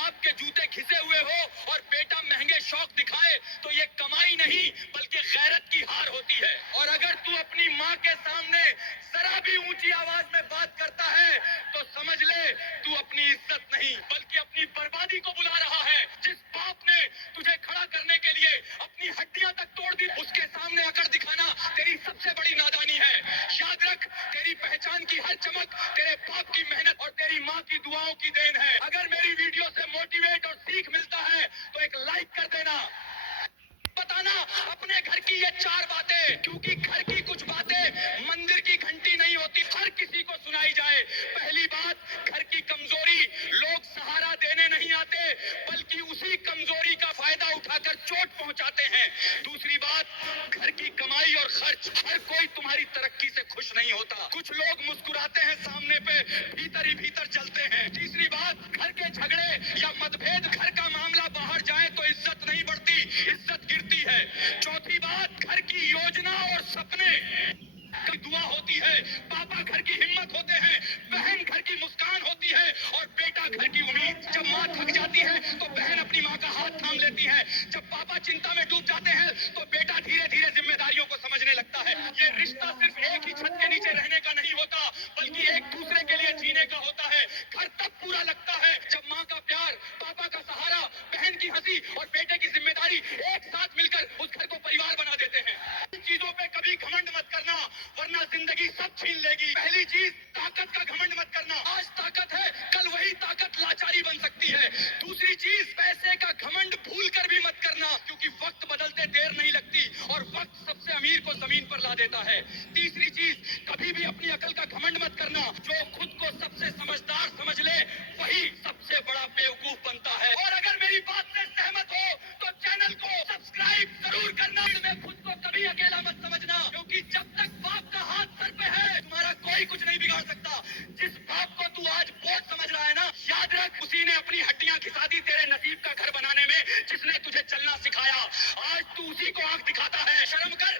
बाप के जूते घिसे हुए हो और बेटा महंगे शौक दिखाए तो ये कमाई नहीं बल्कि गैरत की हार होती है। और अगर तू अपनी माँ के सामने जरा भी ऊंची आवाज में बात करता है तो समझ ले तू अपनी इज्जत नहीं बल्कि अपनी बर्बादी को बुला रहा है। जिस बाप ने तुझे खड़ा करने के लिए अपनी हड्डियां तक तोड़ दी, उसके सामने अकड़ दिखाना तेरी सबसे बड़ी नादानी है। याद रख, तेरी पहचान की हर चमक तेरे बाप की मेहनत और तेरी माँ की दुआओं की देन है। अगर मेरी वीडियो से मोटिवेट और सीख मिलता है तो एक लाइक कर देना। बताना अपने घर की ये 4 बातें, क्योंकि घर की कुछ बातें मंदिर की घंटी नहीं होती, हर किसी को सुनाई जाए। पहली बात, घर की कमजोरी लोग सहारा देने नहीं आते बल्कि उसी कमजोरी का फायदा उठाकर चोट पहुंचाते हैं। दूसरी बात, घर की कमाई और खर्च, हर कोई तुम्हारी तरक्की से खुश नहीं होता। कुछ लोग मुस्कुराते हैं सामने पे, भीतर ही भीतर चलते हैं। तीसरी बात, घर के झगड़े या मतभेद, घर का मामला बाहर जाए तो इज्जत नहीं बढ़ती, इज्जत गिरती है। चौथी बात, घर की योजना और सपने की दुआ होती है, पापा घर की हिम्मत होते हैं, बहन घर की मुस्कान होती है और बेटा घर की उम्मीद। जब माँ थक जाती है तो बहन अपनी माँ का हाथ थाम लेती है। जब पापा चिंता में डूब जाते हैं तो बेटा धीरे धीरे जिम्मेदारियों को समझने लगता है। ये रिश्ता सिर्फ एक ही छत के नीचे रहने का नहीं होता बल्कि एक दूसरे के लिए जीने का होता है। घर तब पूरा लगता है जब माँ का प्यार, पापा का सहारा, बहन की हंसी और बेटे की जिम्मेदारी एक साथ मिलकर उस घर को परिवार बना देते हैं। इन चीजों पे कभी घमंड मत करना वरना जिंदगी सब छीन लेगी। पहली चीज, ताकत का घमंड मत करना। आज ताकत है, कल वही ताकत लाचारी बन सकती है। दूसरी चीज, पैसे का घमंड भूल कर भी मत करना, क्योंकि वक्त बदलते देर नहीं लगती और वक्त सबसे अमीर को जमीन पर ला देता है। तीसरी चीज, कभी भी अपनी अकल का घमंड मत करना। जो खुद को सबसे समझदार समझ ले वही सबसे बड़ा बेवकूफ बनता है। और अगर मेरी बात से सहमत हो तो चैनल को सब्सक्राइब जरूर करना। में खुद को कभी अकेला मत समझना, क्योंकि जब तक बाप का हाथ सर पे है तुम्हारा कोई कुछ नहीं बिगाड़ सकता। जिस बाप को तू आज बोझ समझ रहा है ना, याद रख, उसी ने अपनी हड्डियां घिसा दी तेरे नसीब का घर बनाने में, जिसने तुझे चलना सिखाया। आज तू उसी को आंख दिखाता है। शर्म कर,